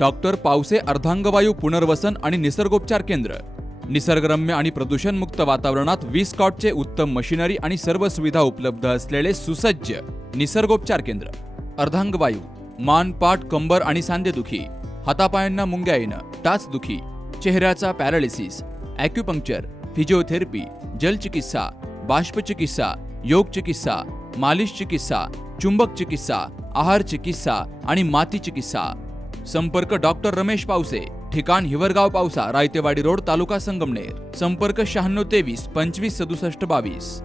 Doctor Pawase अर्धांगवायू पुनर्वसन आणि निसर्गोपचार केंद्र. निसर्गरम्य आणि प्रदूषणमुक्त वातावरणात 20 कॉटचे उत्तम मशिनरी आणि सर्व सुविधा उपलब्ध असलेले सुसज्ज निसर्गोपचार केंद्र. अर्धांगवायू, मान, पाठ, कंबर आणि सांधेदुखी, हातापायांना मुंग्या येणं, टाचदुखी, चेहऱ्याचा पॅरालिसिस, ॲक्युपंक्चर, फिजिओथेरपी, जलचिकित्सा, बाष्पचिकित्सा, योग चिकित्सा, मालिश चिकित्सा, चुंबक चिकित्सा, आहार चिकित्सा आणि माती चिकित्सा. संपर्क डॉक्टर रमेश पावसे, ठिकाण हिवरगाव पावसा, रायतेवाडी रोड, तालुका संगमनेर. संपर्क 9623 25 67 22.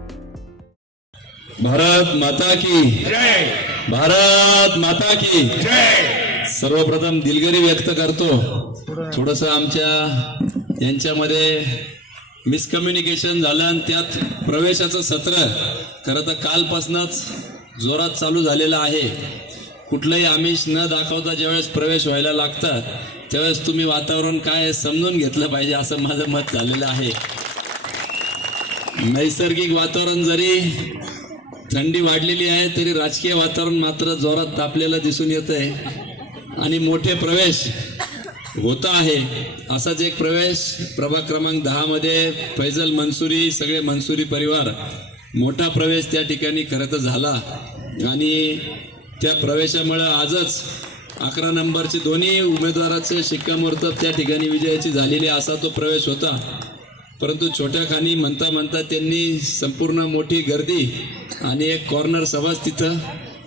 भारत माता की जय. भारत माता की जय. सर्वप्रथम दिलगिरी व्यक्त करतो, थोडस आमच्या यांच्यामध्ये मिसकम्युनिकेशन झालं आणि त्यात प्रवेशाचं सत्र खरं तर कालपासूनच जोरात चालू झालेलं आहे. कुठलंही आमिष न दाखवता ज्यावेळेस प्रवेश व्हायला लागतात त्यावेळेस तुम्ही वातावरण काय समजून घेतलं पाहिजे असं माझं मत झालेलं आहे. नैसर्गिक वातावरण जरी थंडी वाढलेली आहे तरी राजकीय वातावरण मात्र जोरात तापलेलं दिसून येत आहे आणि मोठे प्रवेश होता आहे. असाच एक प्रवेश प्रभाग क्रमांक 10 मध्ये फैजल मंसुरी, सगळे मंसुरी परिवार, मोठा प्रवेश त्या ठिकाणी खरं तर झाला आणि त्या प्रवेशामुळे आजच 11 नंबरचे दोन्ही उमेदवाराचे शिक्कामोर्तब त्या ठिकाणी विजयाची झालेली असा तो प्रवेश होता. परंतु छोट्या खाणी म्हणता म्हणता त्यांनी संपूर्ण मोठी गर्दी आणि एक कॉर्नर सभाच तिथं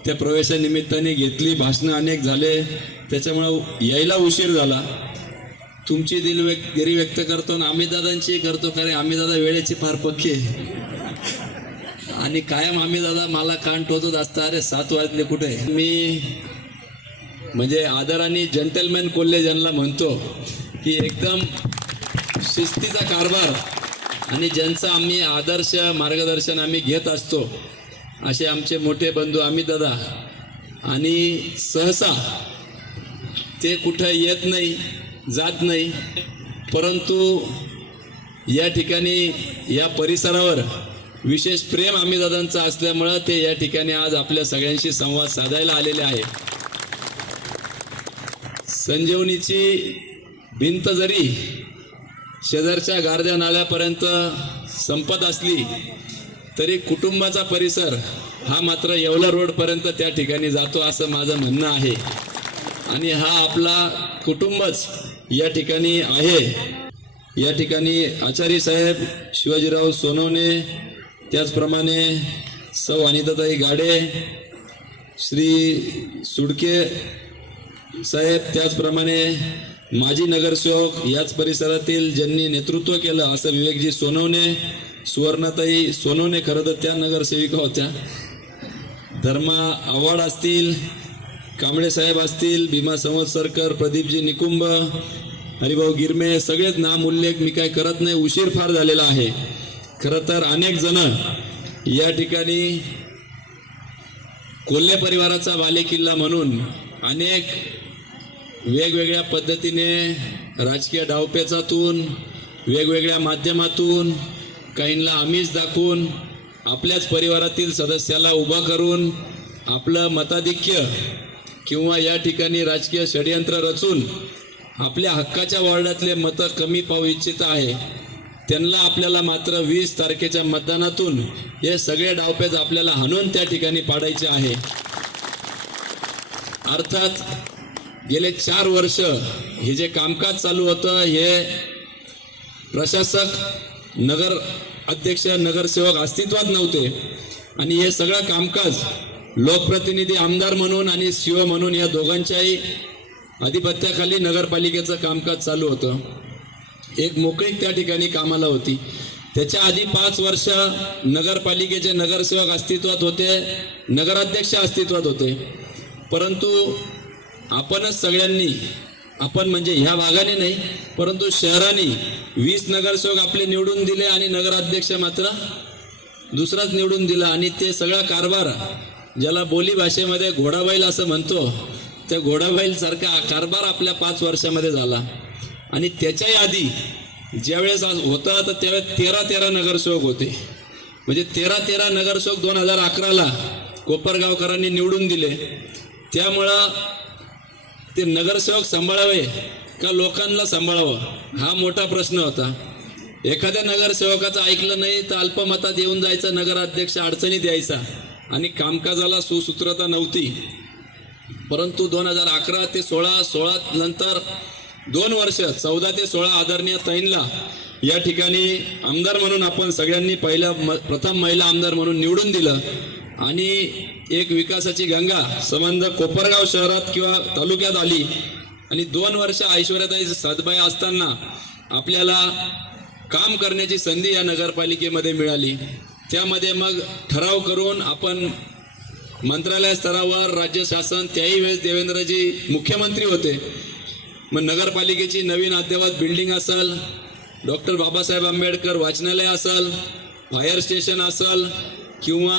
त्या प्रवेशानिमित्ताने घेतली. भाषणं अनेक झाले, त्याच्यामुळं यायला उशीर झाला. तुमची दिलगिरी व्यक्त करतो आणि अमितदादांची करतो, कारण अमितदादा वेळेची फार पक्की आहे आणि कायम अमितदादा मला कान टोचत असतं, अरे 7 वाजले कुठे. मी म्हणजे आदराने जेंटलमॅन कोल्हे ज्यांना म्हणतो की एकदम शिस्तीचा कारभार आणि ज्यांचं आम्ही आदर्श मार्गदर्शन आम्ही घेत असतो असे आमचे मोठे बंधू अमितदादा. आणि सहसा ते कुठं येत नाही, जात नाही, परंतु या ठिकाणी या परिसरावर विशेष प्रेम अमितदादांचं असल्यामुळं ते या ठिकाणी आज आपल्या सगळ्यांशी संवाद साधायला आलेले आहे. संजीवनीची भिंत जरी शेजारच्या गारद्या नाल्यापर्यंत संपत असली तरी कुटुंबाचा परिसर हा मात्र येवला रोडपर्यंत त्या ठिकाणी जातो असं माझं म्हणणं आहे आणि हा आपला कुटुंबच या ठिकाणी आहे. या ठिकाणी आचार्य साहेब शिवाजीराव सोनवणे, त्याचप्रमाणे सौ अनिताताई गाडे, श्री सुडके साहेब, त्याचप्रमाणे माजी नगरसेवक याच परिसरातील ज्यांनी नेतृत्व केलं असं विवेकजी सोनवणे, सुवर्णाताई सोनवणे खरं तर त्या नगरसेविका होत्या, धर्मा आव्हाड असतील, कांबळे साहेब असतील, भीमा संवत्सरकर, प्रदीपजी निकुंभ, हरिभाऊ गिरमे, सगळेच नाम उल्लेख मी काय करत नाही, उशीर फार झालेला आहे. खरं तर अनेक जण या ठिकाणी कोल्हे परिवाराचा बालेकिल्ला म्हणून अनेक वेगवेगळ्या पद्धतीने राजकीय डावपेचातून, वेगवेगळ्या माध्यमातून, काहींना आमिष दाखवून, आपल्याच परिवारातील सदस्याला उभा करून आपलं मताधिक्य किंवा या ठिकाणी राजकीय षडयंत्र रचून आपल्या हक्काच्या वॉर्डातले मतं कमी पाहू इच्छित आहे. त्यांना आपल्याला मात्र 20 तारखेच्या मतदानातून हे सगळे डावपेच आपल्याला हाणून त्या ठिकाणी पाडायचे आहे. अर्थात गेले 4 वर्ष हे जे कामकाज चालू होतं हे प्रशासक, नगर अध्यक्ष, नगरसेवक अस्तित्वात नव्हते आणि हे सगळं कामकाज लोकप्रतिनिधी, आमदार म्हणून आणि सीओ म्हणून या दोघांच्याही अधिपत्याखाली नगरपालिकेचं कामकाज चालू होतं. एक मोकळीक त्या ठिकाणी कामाला होती. त्याच्या आधी 5 वर्ष नगरपालिकेचे नगरसेवक अस्तित्वात होते, नगराध्यक्ष अस्तित्वात होते, परंतु आपणच सगळ्यांनी, आपण म्हणजे ह्या भागाने नाही परंतु शहराने 20 नगरसेवक आपले निवडून दिले आणि नगराध्यक्ष मात्र दुसराच निवडून दिला आणि ते सगळा कारभार ज्याला बोली भाषेमध्ये घोडाबैल असं म्हणतो, त्या घोडाबैलसारखा कारभार आपल्या 5 वर्षामध्ये झाला. आणि त्याच्याही आधी ज्यावेळेस होता तर त्यावेळेस 13 नगरसेवक होते, म्हणजे 13 नगरसेवक 2011ला कोपरगावकरांनी निवडून दिले. त्यामुळं ते नगरसेवक सांभाळावे का लोकांना सांभाळावं, हा मोठा प्रश्न होता. एखाद्या नगरसेवकाचं ऐकलं नाही तर अल्पमतात येऊन जायचा नगराध्यक्ष, अडचणीत यायचा आणि कामकाजाला सुसूत्रता नव्हती. परंतु 2011 ते 16 नंतर 2 वर्ष 14 ते 16 आदरणीय ताईंना या ठिकाणी आमदार म्हणून आपण सगळ्यांनी प्रथम महिला आमदार म्हणून निवडून दिलं आणि एक विकासाची गंगा संबंध कोपरगाव शहरात किंवा तालुक्यात आली. आणि 2 वर्ष ऐश्वर्याताई सातबाई असताना आपल्याला काम करण्याची संधी या नगरपालिकेमध्ये मिळाली. त्यामध्ये मग ठराव करून आपण मंत्रालय स्तरावर राज्य शासन, त्याही वेळेस देवेंद्रजी मुख्यमंत्री होते, मग नगरपालिकेची नवीन अद्ययावत बिल्डिंग असेल, डॉक्टर बाबासाहेब आंबेडकर वाचनालय असेल, फायर स्टेशन असेल किंवा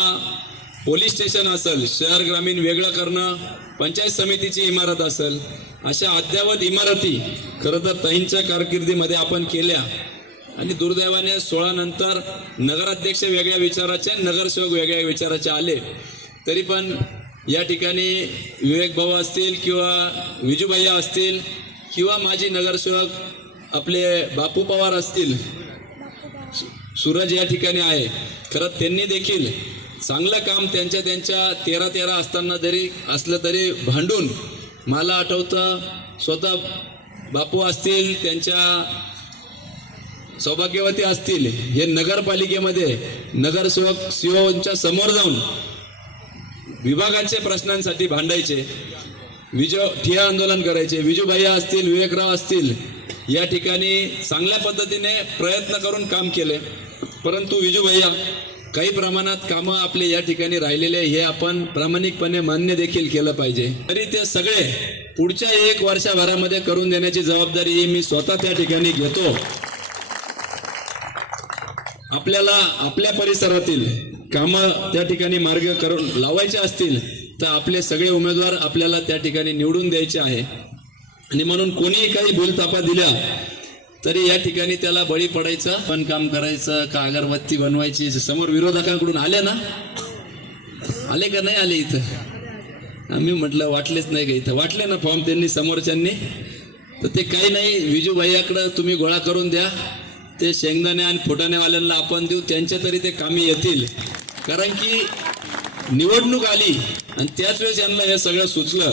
पोलीस स्टेशन असेल, शहर ग्रामीण वेगळं करणं, पंचायत समितीची इमारत असेल, अशा अद्ययावत इमारती खरं तर ताईंच्या कारकिर्दीमध्ये आपण केल्या. आणि दुर्दैवाने 16 नंतर नगराध्यक्ष वेगळ्या विचाराचे, नगरसेवक वेगळ्या विचाराचे आले. तरी पण या ठिकाणी विवेक भाऊ असतील किंवा विजूभैया असतील किंवा माजी नगरसेवक आपले बापू पवार असतील, सूरज या ठिकाणी आहे, खरं त्यांनी देखील चांगलं काम त्यांच्या 13 असताना जरी असलं तरी भांडून, मला आठवतं स्वतः बापू असतील, त्यांच्या सौभाग्यवती असतील, हे नगरपालिकेमध्ये नगरसेवक सीओच्या समोर जाऊन विभागाच्या प्रश्नांसाठी भांडायचे, ठिय्या आंदोलन करायचे. विजूभैया असतील, विवेकराव असतील, या ठिकाणी चांगल्या पद्धतीने प्रयत्न करून काम केले. परंतु विजूभैया काही प्रमाणात कामं आपले या ठिकाणी राहिलेले, हे आपण प्रामाणिकपणे मान्य देखील केलं पाहिजे. तरी ते सगळे पुढच्या 1 वर्षभरामध्ये करून देण्याची जबाबदारी ही मी स्वतः त्या ठिकाणी घेतो. आपल्याला आपल्या परिसरातील कामं त्या ठिकाणी मार्ग करून लावायचे असतील तर आपले सगळे उमेदवार आपल्याला त्या ठिकाणी निवडून द्यायचे आहे. आणि म्हणून कोणीही काही भूलथापा दिल्या तरी या ठिकाणी त्याला बळी पडायचं, पण काम करायचं का अगरबत्ती बनवायची. समोर विरोधकांकडून आले ना, आले का नाही आले इथं? आम्ही म्हटलं वाटलेच नाही का इथं? वाटले ना फॉर्म त्यांनी समोरच्यांनी, तर ते काही नाही, विजूभैयाकडं तुम्ही गोळा करून द्या, ते शेंगदाणे आणि फुटाणेवाल्यांना आपण देऊ, त्यांच्या तरी ते कामी येतील. कारण की निवडणूक आली आणि त्याच वेळेस यांना हे सगळं सुचलं.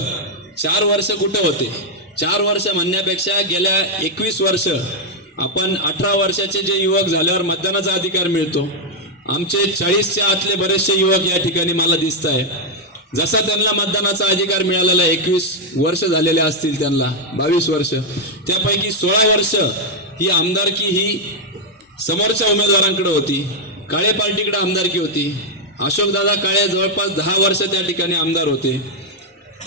4 वर्ष कुठे होते? 4 वर्ष म्हणण्यापेक्षा गेल्या 21 वर्ष आपण 18 वर्षाचे जे युवक झाल्यावर मतदानाचा अधिकार मिळतो, आमचे 40च्या आतले बरेचसे युवक या ठिकाणी मला दिसत आहे. जसा त्यांना मतदानाचा अधिकार मिळालेला 21 वर्ष झालेले असतील, त्यांना 22 वर्ष, त्यापैकी 16 वर्ष ही आमदारकी ही समोरच्या उमेदवारांकडे होती, काळे पार्टीकडे आमदारकी होती. अशोकदादा काळे जवळपास 10 वर्ष त्या ठिकाणी आमदार होते.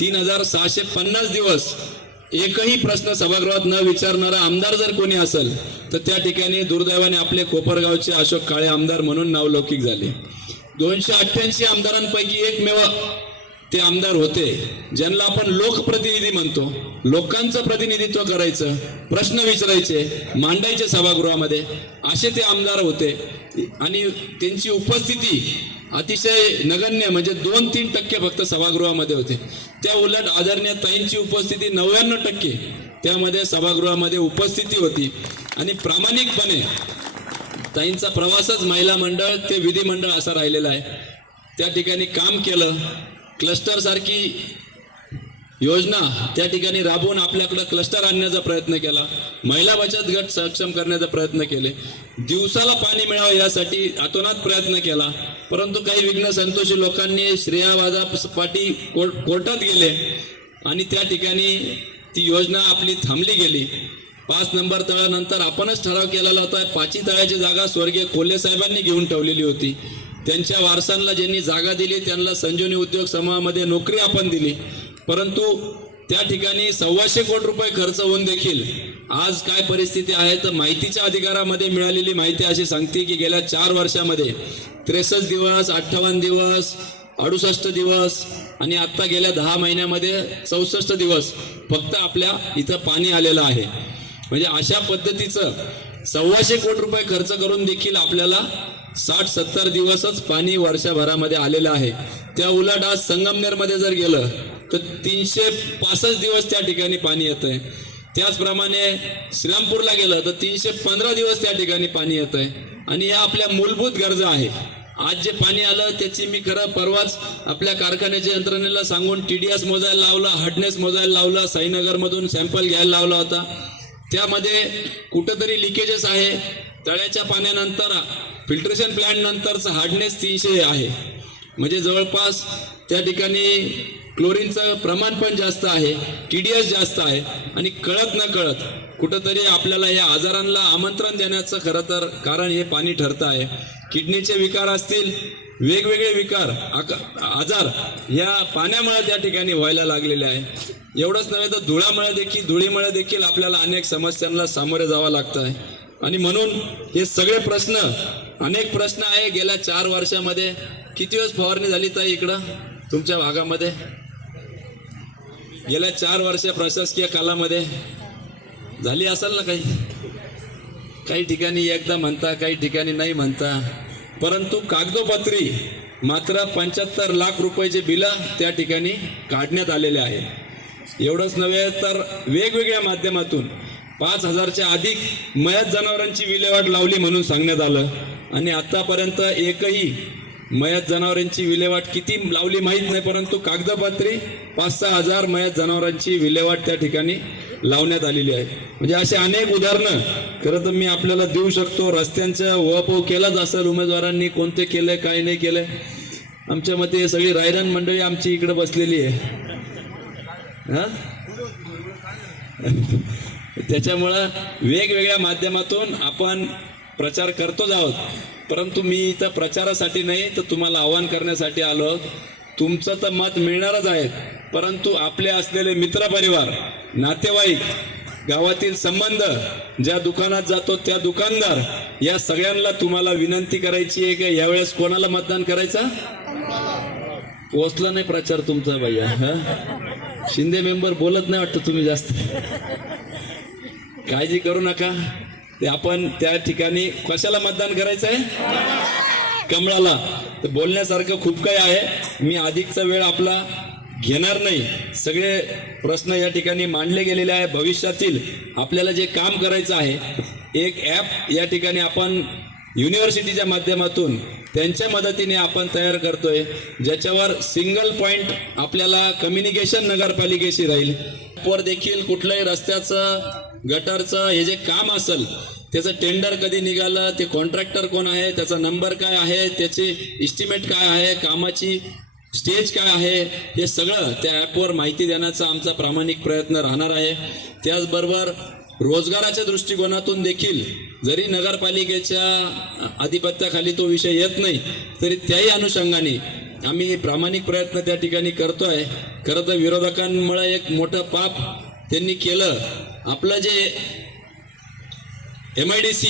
3650 दिवस एकही प्रश्न सभागृहात न विचारणारा आमदार जर कोणी असेल तर त्या ठिकाणी दुर्दैवाने आपले कोपरगावचे अशोक काळे आमदार म्हणून नावलौकिक झाले. 288 आमदारांपैकी एकमेव ते आमदार होते ज्यांना आपण लोकप्रतिनिधी म्हणतो. लोकांचं प्रतिनिधित्व करायचं, प्रश्न विचारायचे, मांडायचे सभागृहामध्ये, असे ते आमदार होते. आणि त्यांची उपस्थिती अतिशय नगण्य, म्हणजे 2-3% फक्त सभागृहामध्ये होते. त्या उलट आदरणीय ताईंची उपस्थिती 99% त्यामध्ये सभागृहामध्ये उपस्थिती होती. आणि प्रामाणिकपणे ताईंचा प्रवासच महिला मंडळ ते विधिमंडळ असा राहिलेला आहे. त्या ठिकाणी काम केलं. क्लस्टर सारखी योजना त्या ठिकाणी राबवून आपल्याकडे क्लस्टर आणण्याचा प्रयत्न केला. महिला बचत गट सक्षम करण्याचा प्रयत्न केले. दिवसाला पाणी मिळावं यासाठी अतोनात प्रयत्न केला. परंतु काही विघ्न संतोषी लोकांनी श्रेयावादापाठी कोर्टात गेले आणि त्या ठिकाणी ती योजना आपली थांबली गेली. 5 नंबर तळानंतर आपणच ठराव केलेला होता. 5ही तळ्याची जागा स्वर्गीय कोल्हे साहेबांनी घेऊन ठेवलेली होती. त्यांच्या वारसांना ज्यांनी जागा दिली त्यांना संजीवनी उद्योग समूहामध्ये नोकरी आपण दिली. परंतु त्या ठिकाणी 125 कोटी रुपये खर्च होऊन देखील आज काय परिस्थिती आहे तर माहितीच्या अधिकारामध्ये मिळालेली माहिती अशी सांगते की गेल्या 4 वर्षामध्ये 63 दिवस, 58 दिवस, 68 दिवस आणि आत्ता गेल्या 10 महिन्यामध्ये 64 दिवस फक्त आपल्या इथं पाणी आलेलं आहे. म्हणजे अशा पद्धतीचं 125 कोटी रुपये खर्च करून देखील आपल्याला 60-70 दिवसच पाणी वर्षभरामध्ये आलेलं आहे. त्या उलट आज संगमनेरमध्ये जर गेलं तर 365 दिवस त्या ठिकाणी पाणी येतंय. त्याचप्रमाणे श्रीरामपूरला गेलं तर 315 दिवस त्या ठिकाणी पाणी येतंय. आणि या आपल्या मूलभूत गरजा आहे. आज जे पाणी आलं त्याची मी खरं परवाच आपल्या कारखान्याच्या यंत्रणेला सांगून TDS मोजायला लावला, हार्डनेस मोजायला लावला, साईनगरमधून सॅम्पल घ्यायला लावला होता. त्यामध्ये कुठंतरी लिकेजेस आहे. तळ्याच्या पाण्यानंतर फिल्ट्रेशन प्लॅन्ट नंतरचं हार्डनेस 300 आहे. म्हणजे जवळपास त्या ठिकाणी क्लोरीनचं प्रमाण पण जास्त आहे, TDS जास्त आहे. आणि कळत न कळत कुठंतरी आपल्याला या आजारांना आमंत्रण देण्याचं खरं तर कारण हे पाणी ठरतं आहे. किडनीचे विकार असतील, वेगवेगळे विकार आजार या पाण्यामुळे त्या ठिकाणी व्हायला लागलेले आहे. एवढंच नव्हे तर धुळीमुळे देखील आपल्याला अनेक समस्यांना सामोरे जावं लागतं आहे. आणि म्हणून हे सगळे अनेक प्रश्न आहे. गेल्या 4 वर्षामध्ये किती वेळेस फवारणी झाली ताई इकडं तुमच्या भागामध्ये? गेल्या 4 वर्ष प्रशासकीय कालामध्ये झाली असेल ना. काही ठिकाणी एकदा म्हणता, काही ठिकाणी नाही म्हणता. परंतु कागदोपत्री मात्र 75 लाख रुपयाचे बिलं त्या ठिकाणी काढण्यात आलेले आहे. एवढंच नव्हे तर वेगवेगळ्या माध्यमातून 5,000च्या अधिक मयत जनावरांची विल्हेवाट लावली म्हणून सांगण्यात आलं. आणि आतापर्यंत एकही मयत जनावरांची विल्हेवाट किती लावली माहीत नाही, परंतु कागदपत्री 5-6 हजार मयत जनावरांची विल्हेवाट त्या ठिकाणी लावण्यात आलेली आहे. म्हणजे असे अनेक उदाहरणं खरं तर मी आपल्याला देऊ शकतो. रस्त्यांचा उहापोह केलाच असेल उमेदवारांनी, कोणते केलंय काय नाही केलंय. आमच्या मते सगळी रायरन मंडळी आमची इकडे बसलेली आहे. त्याच्यामुळं वेगवेगळ्या माध्यमातून आपण प्रचार करतोच आहोत. परंतु मी इथं प्रचारासाठी नाही तर तुम्हाला आवाहन करण्यासाठी आलो आहोत. तुमचं तर मत मिळणारच आहे, परंतु आपले असलेले मित्रपरिवार, नातेवाईक, गावातील संबंध, ज्या दुकानात जातो त्या दुकानदार, या सगळ्यांना तुम्हाला विनंती करायची आहे की यावेळेस कोणाला मतदान करायचं. पोचला नाही प्रचार तुमचा भैया. शिंदे मेंबर बोलत नाही वाटतं तुम्ही जास्त. काळजी करू नका. ते आपण त्या ठिकाणी कशाला मतदान करायचं आहे? कमळाला. तर बोलण्यासारखं खूप काही आहे. मी अधिकचा वेळ आपला घेणार नाही. सगळे प्रश्न या ठिकाणी मांडले गेलेले आहे. भविष्यातील आपल्याला जे काम करायचं आहे, एक ॲप या ठिकाणी आपण युनिव्हर्सिटीच्या माध्यमातून त्यांच्या मदतीने आपण तयार करतोय, ज्याच्यावर सिंगल पॉइंट आपल्याला कम्युनिकेशन नगरपालिकेशी राहील. वर देखील कुठल्याही रस्त्याचं, गटरचं हे जे काम असेल त्याचं टेंडर कधी निघालं, ते कॉन्ट्रॅक्टर कोण आहे, त्याचा नंबर काय आहे, त्याचे इस्टिमेट काय आहे, कामाची स्टेज काय आहे, हे सगळं त्या ॲपवर माहिती देण्याचा आमचा प्रामाणिक प्रयत्न राहणार आहे. त्याचबरोबर रोजगाराच्या दृष्टिकोनातून देखील जरी नगरपालिकेच्या आधिपत्याखाली तो विषय येत नाही तरी त्याही अनुषंगाने आम्ही प्रामाणिक प्रयत्न त्या ठिकाणी करतोय. खरं तर विरोधकांमुळे एक मोठं पाप त्यांनी केलं. आपलं जे MIDC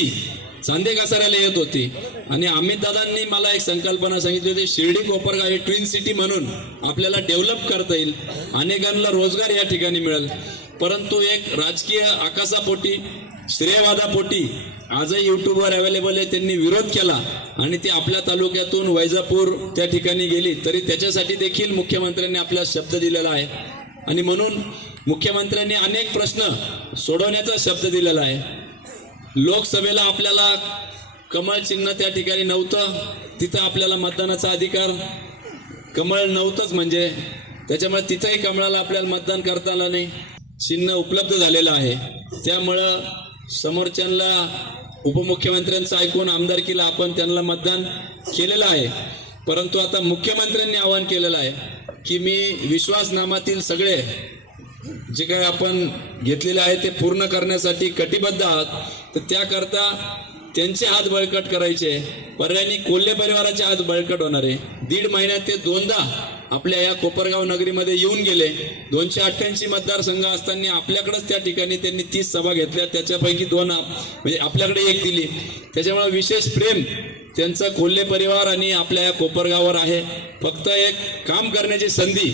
चांदे कासाऱ्याला येत होती आणि अमित दादांनी मला एक संकल्पना सांगितली होती, शिर्डी कोपरगाव हे ट्विन सिटी म्हणून आपल्याला डेव्हलप करता येईल, अनेकांना रोजगार या ठिकाणी मिळेल. परंतु एक राजकीय आकाशापोटी, श्रेयवादापोटी आजही यूट्यूबवर अवेलेबल आहे, त्यांनी विरोध केला आणि ती आपल्या तालुक्यातून वैजापूर त्या ठिकाणी गेली. तरी त्याच्यासाठी देखील मुख्यमंत्र्यांनी आपल्याला शब्द दिलेला आहे. आणि म्हणून मुख्यमंत्र्यांनी अनेक प्रश्न सोडवण्याचा शब्द दिलेला आहे. लोकसभेला आपल्याला कमळ चिन्ह त्या ठिकाणी नव्हतं, तिथं आपल्याला मतदानाचा अधिकार, कमळ नव्हतंच म्हणजे त्याच्यामुळे तिथंही कमळाला आपल्याला मतदान करता आलं नाही. चिन्ह उपलब्ध झालेलं आहे. त्यामुळं समोरच्यांना उपमुख्यमंत्र्यांचं ऐकून आमदारकीला आपण त्यांना मतदान केलेलं आहे. परंतु आता मुख्यमंत्र्यांनी आवाहन केलेलं आहे की मी विश्वासनामातील सगळे जे काही आपण घेतलेले आहे ते पूर्ण करण्यासाठी कटिबद्ध आहात. तर त्याकरता त्यांचे हात बळकट करायचे, पर्यायाने कोल्हे परिवाराचे हात बळकट होणार आहे. 1.5 महिन्यात ते 2दा आपल्या या कोपरगाव नगरीमध्ये येऊन गेले. 288 मतदारसंघ असताना आपल्याकडेच त्या ठिकाणी त्यांनी 30 सभा घेतल्या, त्याच्यापैकी 2 म्हणजे आपल्याकडे 1 दिली. त्याच्यामुळे विशेष प्रेम त्यांचं कोल्हे परिवार आणि आपल्या या कोपरगावावर आहे. फक्त एक काम करण्याची संधी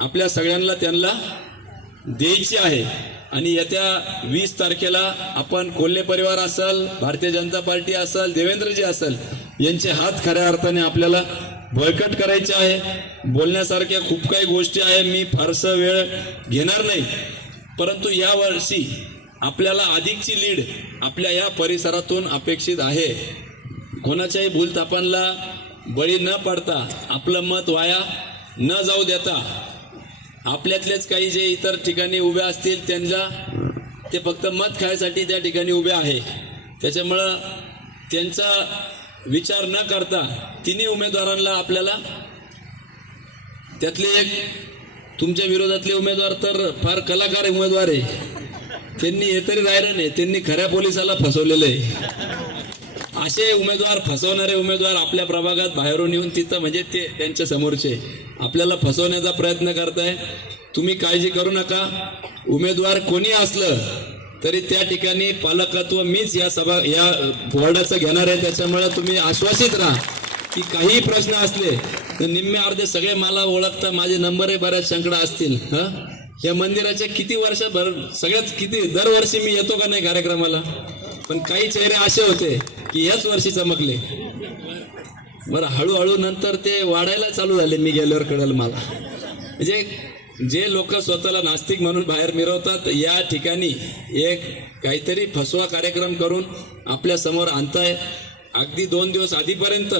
आपल्या सगळ्यांना त्यांना द्यायची आहे. आणि येत्या 20 तारखेला आपण कोल्हे परिवार असेल, भारतीय जनता पार्टी असेल, देवेंद्रजी असेल, यांचे हात खऱ्या अर्थाने आपल्याला बळकट करायचे आहे. बोलण्यासारख्या खूप काही गोष्टी आहे, मी फारसा वेळ घेणार नाही. परंतु या वर्षी आपल्याला अधिकची लीड आपल्या या परिसरातून अपेक्षित आहे. कोणाच्याही भूलथापांना बळी न पडता, आपलं मत वाया न जाऊ देता, आपल्यातलेच काही जे इतर ठिकाणी उभे असतील त्यांना ते फक्त मत खायसाठी त्या ठिकाणी उभे आहे. त्याच्यामुळं त्यांचा विचार न करता तिन्ही उमेदवारांना आपल्याला, त्यातले एक तुमच्या विरोधातले उमेदवार तर फार कलाकार उमेदवार आहे, त्यांनी हे तरी राहिलं नाही, त्यांनी खऱ्या पोलिसाला फसवलेलं आहे. असे उमेदवार, फसवणारे उमेदवार आपल्या प्रभागात बाहेरून येऊन तिथं म्हणजे ते त्यांच्या समोरचे आपल्याला फसवण्याचा प्रयत्न करताय. तुम्ही काळजी करू नका. उमेदवार कोणी असलं तरी त्या ठिकाणी पालकत्व मीच या वॉर्डाचं घेणार आहे. त्याच्यामुळे तुम्ही आश्वासित राहा की काही प्रश्न असले तर निम्मे अर्धे सगळे मला ओळखता, माझे नंबरही बऱ्याच संकडा असतील. या मंदिराच्या किती वर्षभर सगळ्यात किती दरवर्षी मी येतो का नाही कार्यक्रमाला, पण काही चेहरे असे होते की याच वर्षी चमकले. बरं, हळूहळू नंतर ते वाढायला चालू झाले. मी गेल्यावर कळलं मला. म्हणजे जे लोक स्वतःला नास्तिक म्हणून बाहेर मिरवतात, या ठिकाणी एक काहीतरी फसवा कार्यक्रम करून आपल्या समोर आणताय. अगदी 2 दिवस आधीपर्यंत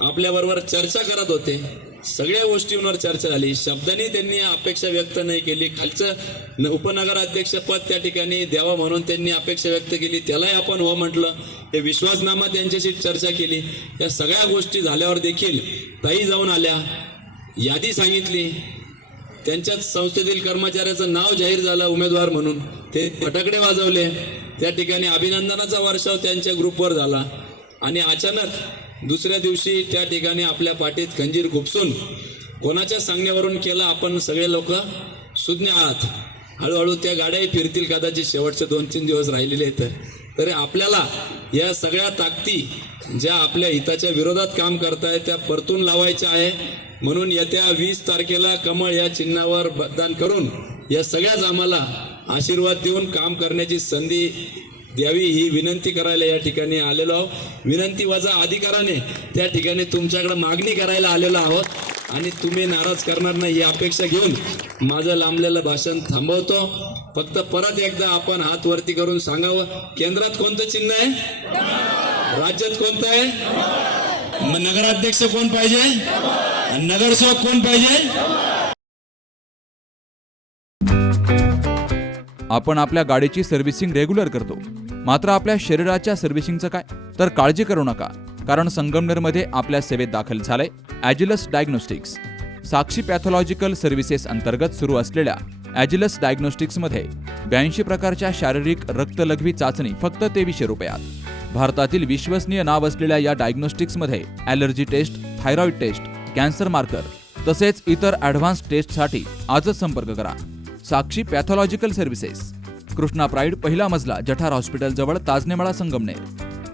आपल्याबरोबर चर्चा करत होते, सगळ्या गोष्टींवर चर्चा झाली. शब्दांनी त्यांनी अपेक्षा व्यक्त नाही केली. खालचं उपनगराध्यक्षपद त्या ठिकाणी द्यावं म्हणून त्यांनी अपेक्षा व्यक्त केली, त्यालाही आपण हो म्हटलं. हे विश्वासनामा त्यांच्याशी चर्चा केली. या सगळ्या गोष्टी झाल्यावर देखील ताई जाऊन आल्या, यादी सांगितली, त्यांच्याच संस्थेतील कर्मचाऱ्याचं नाव जाहीर झालं उमेदवार म्हणून, ते फटाकडे वाजवले. त्या ठिकाणी अभिनंदनाचा वर्षाव त्यांच्या ग्रुपवर झाला आणि अचानक दुसऱ्या दिवशी त्या ठिकाणी आपल्या पाठीत खंजीर खुपसून कोणाच्या सांगण्यावरून केलं, आपण सगळे लोक सुज्ञ आहात. हळूहळू त्या गाड्याही फिरतील, कदाचित शेवटचे 2-3 दिवस राहिलेले आहेत. तरी आपल्याला या सगळ्या ताकदी ज्या आपल्या हिताच्या विरोधात काम करतायत त्या परतून लावायच्या आहे. म्हणून येत्या 20 तारखेला कमळ या चिन्हावर मतदान करून या सगळ्याच आम्हाला आशीर्वाद देऊन काम करण्याची संधी द्यावी ही विनंती करायला या ठिकाणी आलेलो आहोत. विनंती वजा अधिकाराने त्या ठिकाणी तुमच्याकडे मागणी करायला आलेलो आहोत आणि तुम्ही नाराज करणार नाही ही अपेक्षा घेऊन माझं लांबलेलं भाषण थांबवतो. फक्त परत एकदा आपण हात वरती करून सांगावं, केंद्रात कोणतं चिन्ह आहे, राज्यात कोणतं आहे, नगराध्यक्ष कोण पाहिजे, नगरसेवक कोण पाहिजे. आपण आपल्या गाडीची सर्व्हिसिंग रेग्युलर करतो, मात्र आपल्या शरीराच्या सर्व्हिसिंगचं काय? तर काळजी करू नका, कारण संगमनेरमध्ये आपल्या सेवेत दाखल झालंय ॲजिलस डायग्नोस्टिक्स. साक्षी पॅथॉलॉजिकल सर्व्हिसेस अंतर्गत सुरू असलेल्या ॲजिलस डायग्नोस्टिक्समध्ये 82 प्रकारच्या शारीरिक रक्तलघवी चाचणी फक्त 2300 रुपयात. भारतातील विश्वसनीय नाव असलेल्या या डायग्नोस्टिक्समध्ये allergy test, thyroid test, cancer marker तसेच इतर ॲडव्हान्स टेस्टसाठी आजच संपर्क करा. Sakshi pathological services, Krishna pride, पहिला मजला, जठार हॉस्पिटल जवळ, ताजनेमाळा, संगमनेर.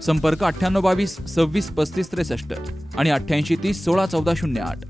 संपर्क 9822 26 35 63 आणि 88 30 16 14 08.